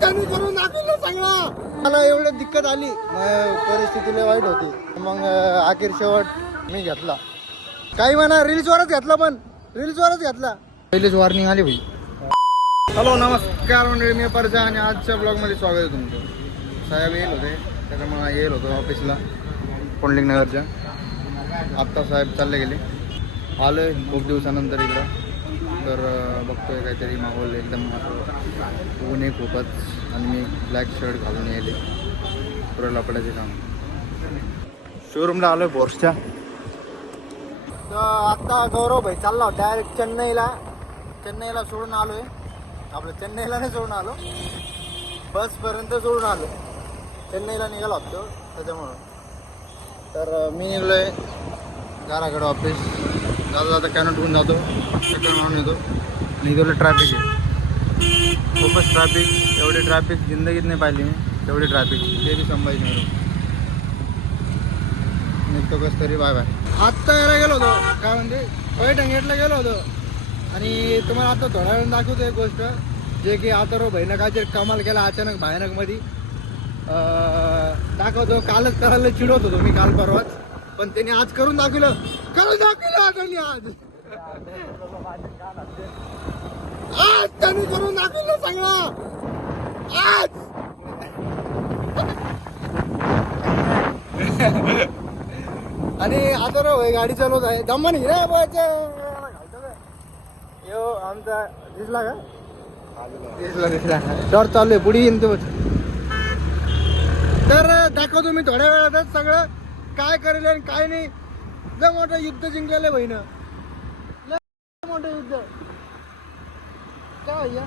त्यांनी करून दाखवलं सगळं. मला एवढं दिक्कत आली, परिस्थिती लय वाईट होती. मग अखेर शेवट मी घेतला. काही म्हणा रील्सवरच घेतला, पण रील्सवरच घेतला. पहिलीच वॉर्निंग आली भाई. हॅलो नमस्कार मंडळी, मी परजा आणि आजच्या ब्लॉगमध्ये स्वागत आहे तुमचं. साहेब येईल होते, त्याच्यामुळे येईल होतो ऑफिसला पुंडलिक नगरच्या. आत्ता साहेब चालले गेले. आलो आहे खूप दिवसानंतर इकडं. तर बघतोय काहीतरी माहोल एकदम ऊन आहे खूपच, आणि मी ब्लॅक शर्ट घालून येले. पुरं लपड्याचे काम. शोरूमला आलो आहे बोर्सच्या. तर आत्ता गौरव भाई चालला डायरेक्ट चेन्नईला सोडून आलो आहे. आपलं चेन्नईला नाही सोडून आलो, बसपर्यंत सोडून आलो. चेन्नईला निघालो होतो त्याच्यामुळं. तर मी निघलो आहे घराकडं ऑफिस. जाता कॅनॉट होऊन जातो, चक्कर मारून येतो. आणि इथं ट्रॅफिक आहे, खूपच ट्रॅफिक. एवढी ट्रॅफिक जिंदगीत नाही पाहिली मी, तेवढी ट्रॅफिक. ते बी संभाजीनगर. निघतो कसं तरी. Bye bye. आत्ता यायला गेलो होतो, काय म्हणते पैठण गेटला गेलो होतो. आणि तुम्हाला आता थोड्या वेळ दाखवतो एक गोष्ट, जे की आता भाईनं काहीतरी कमाल केला अचानक भयानकमध्ये. दाखवतो. कालच करायला चिडवत होतो मी, काल परवाच, पण त्यांनी आज करून दाखवलं. त्यांनी आज त्यांनी करून दाखवलं सगळं आज. आणि आता भाई गाडी चालवत आहे दमानी रे. यो आमचा दिसला का? दिसला तर चालू आहे पुढे येईन तो. तर दाखवतो मी थोड्या वेळातच सगळं काय करेल आणि काय नाही. लय मोठं युद्ध जिंकलेलं आहे बहिणं, लय मोठं युद्ध. काय भैया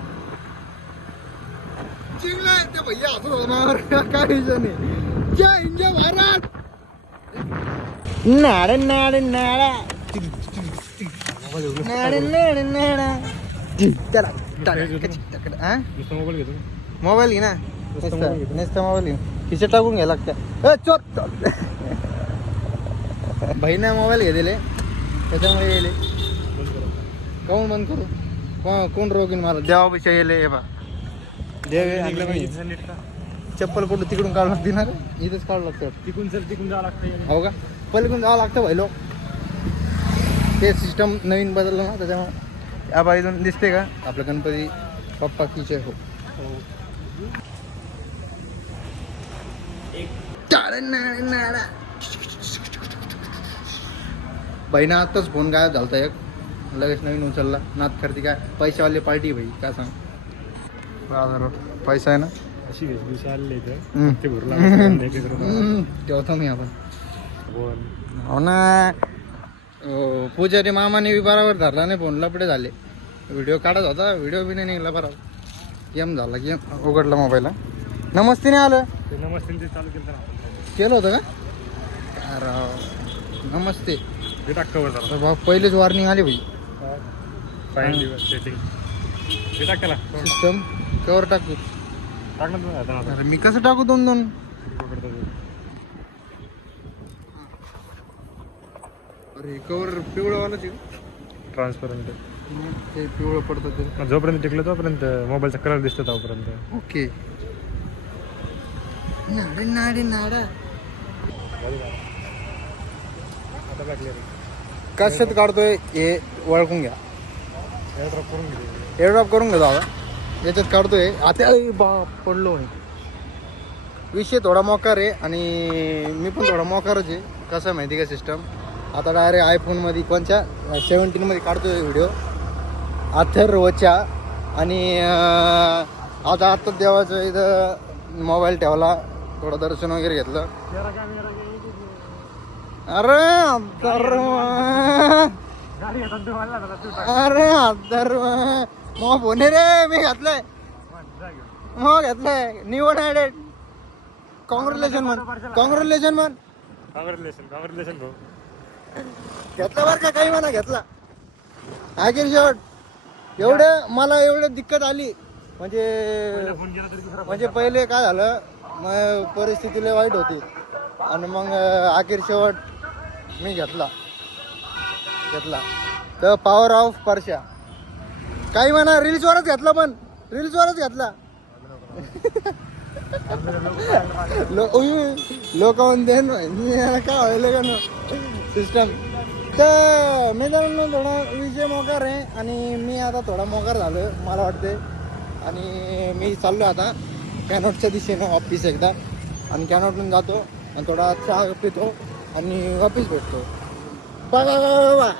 जिंकलंय ते भैया असं होणार, काय विषय नाही. जय हिंद जय भारत. नाड नाड नाडा मोबाईल घे ना. नुसतं मोबाईल घे, खिशात टाकून घ्या लागतं. बहिणा मोबाईल घेतले त्याच्यामुळे येले. काऊन बंद करू? कोण रोगीन मला? देवापेक्षा येले. हे बा देव चप्पल कुठं तिकडून काढू लागते ना, इथंच काढू लागतं. तिकून जावं लागतं. हो का? पलीकडून जावं लागतं भाई लोक. ते सिस्टम नवीन बदललं ना, त्याच्यामुळे या बाईतून दिसते का आपलं गणपती बाप्पा की जय हो. बहिणा आत्ताच फोन गायब झालता एक, लगेच नवीन उचलला. नात करते काय, पैशावाली पार्टी भाई, काय सांग. पैसा आहे ना, अशी वेशभूष आले ठेवतो मी आपण. हो ना. पूजारी मामाने बी बरोबर धरला नाही फोन, लपडे झाले. व्हिडिओ काढत होता, व्हिडिओ बी नाही निघला बरोबर. गेम झाला, गेम उघडला मोबाईलला. नमस्ते नाही आलं. नमस्ते ते चालू केलं होतं का? अरे नमस्ते. टाकवर पहिलेच वॉर्निंग आली भाई. सिस्टम कवर टाकू. अरे मी कसं टाकू दोन अरे कवर पिवळंवालाच ट्रान्सपरंट ते पिवळं पडतं ते. जोपर्यंत टिकलं तोपर्यंत मोबाईलचा कलर दिसतो तोपर्यंत. ओके. नाडे नाडा कशात काढतोय हे ओळखून घ्या. एअरड्रॉप करून घ्या दादा. याच्यात काढतोय आता. पडलो आहे. विषय थोडा मोकार आहे आणि मी पण थोडा मोकारच आहे. कसं माहिती का सिस्टम. आता डायरेक्ट आयफोनमध्ये कोणच्या 17मध्ये काढतोय व्हिडिओ अथर्वच्या. आणि आता देवाचं इथं मोबाईल ठेवला, थोडं दर्शन वगैरे घेतलं. अरे अथर्व मग फोन रे मी घेतलंय, मग घेतलंय. निवड ॲडेड. कॉंग्रॅच्युलेशन म्हण. घेतला बरं का, काही म्हणा घेतला. अखेर शेवट मला एवढं दिक्कत आली, म्हणजे पहिले काय झालं, मग परिस्थिती लय वाईट होती. आणि मग अखेर शेवट मी घेतला. तर पॉवर ऑफ परशा. काही म्हणा रील्सवरच घेतला, पण रील्सवरच घेतला. लोक म्हणते काय व्हायला का ना सिस्टम. तर मित्रांनो थोडा विषय मोकार आहे आणि मी आता थोडा मोकार झालो मला वाटते. आणि मी चाललो आता कॅनॉटच्या दिशेनं ऑफिस एकदा. आणि कॅनॉटून जातो आणि थोडा चहा पितो आणि वापिस भेटतो. बा